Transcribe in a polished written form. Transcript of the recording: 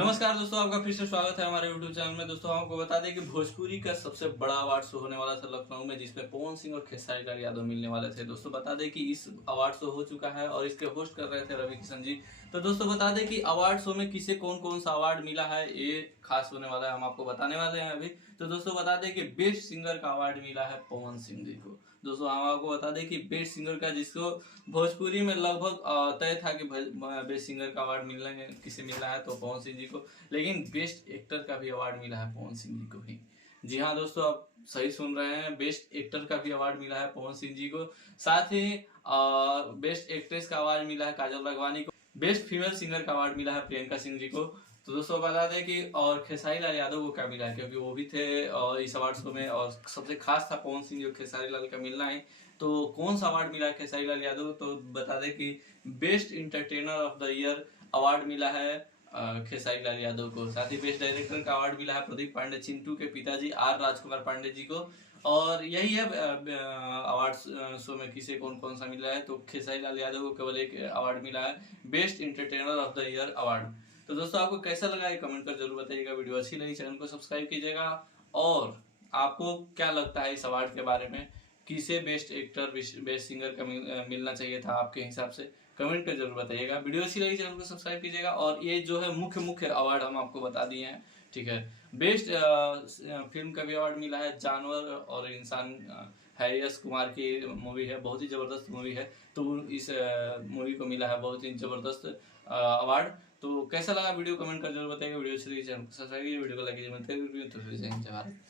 नमस्कार दोस्तों, आपका फिर से स्वागत है हमारे YouTube चैनल में। दोस्तों आपको बता दें कि भोजपुरी का सबसे बड़ा अवार्ड शो होने वाला था लखनऊ में, जिसमें पवन सिंह और खेसारी लाल यादव मिलने वाले थे। दोस्तों बता दें कि इस अवार्ड शो हो चुका है और इसके होस्ट कर रहे थे रवि किशन जी। तो दोस्तों बता दें कि अवार्ड शो में किसे कौन कौन सा अवार्ड मिला है, ये खास होने वाला है, हम आपको बताने वाले हैं अभी। तो दोस्तों बता दें कि बेस्ट सिंगर का अवार्ड मिला है पवन सिंह जी को। दोस्तों हम आपको बता दें कि बेस्ट सिंगर का, जिसको भोजपुरी में लगभग तय था कि बेस्ट सिंगर का अवार्ड मिलने किसे मिला है, तो पवन सिंह जी को। लेकिन बेस्ट एक्टर का भी अवार्ड मिला है पवन सिंह जी को ही। जी हाँ दोस्तों, आप सही सुन रहे हैं, बेस्ट एक्टर का भी अवार्ड मिला है पवन सिंह जी को। साथ ही बेस्ट एक्ट्रेस का अवार्ड मिला है काजल राघवानी को। बेस्ट फीमेल सिंगर का अवार्ड मिला है प्रियंका सिंह जी को। तो दोस्तों बता दें कि और खेसारी लाल यादव को क्या मिला है, क्योंकि वो भी थे और इस अवार्ड शो में, और सबसे खास था पवन सिंह और खेसारी लाल का मिलना है। तो कौन सा अवार्ड मिला है खेसारी लाल यादव, तो बता दें कि best entertainer of the year award मिला है खेसारी लाल यादव को। साथ ही बेस्ट डायरेक्टर का अवार्ड मिला है प्रदीप पांडे, चिंटू के पिताजी आर राजकुमार पांडे जी को। और यही है अवार्ड शो में किसे कौन कौन सा मिला है। तो खेसारी लाल यादव को केवल एक अवार्ड मिला है, best entertainer of the year award. तो दोस्तों आपको कैसा लगा ये कमेंट कर जरूर बताइएगा। वीडियो अच्छी लगी चैनल को सब्सक्राइब कीजिएगा। और आपको क्या लगता है इस अवार्ड के बारे में, किसे बेस्ट एक्टर बेस्ट सिंगर का मिलना चाहिए था आपके हिसाब से, कमेंट कर जरूर बताइएगा। वीडियो अच्छी लगी चैनल को सब्सक्राइब कीजिएगा। और ये जो है मुख्य अवार्ड हम आपको बता दिए हैं, ठीक है। बेस्ट फिल्म का भी अवार्ड मिला है, जानवर और इंसान है, यश कुमार की मूवी है, बहुत ही जबरदस्त मूवी है। तो इस मूवी को मिला है बहुत ही जबरदस्त अवार्ड। तो कैसा लगा वीडियो कमेंट कर जरूर बताइएगा। वीडियो अच्छी लगी चैनल को सब्सक्राइब कीजिए, वीडियो को लाइक कीजिए। मिलते हैं तो फिर से जय भारत।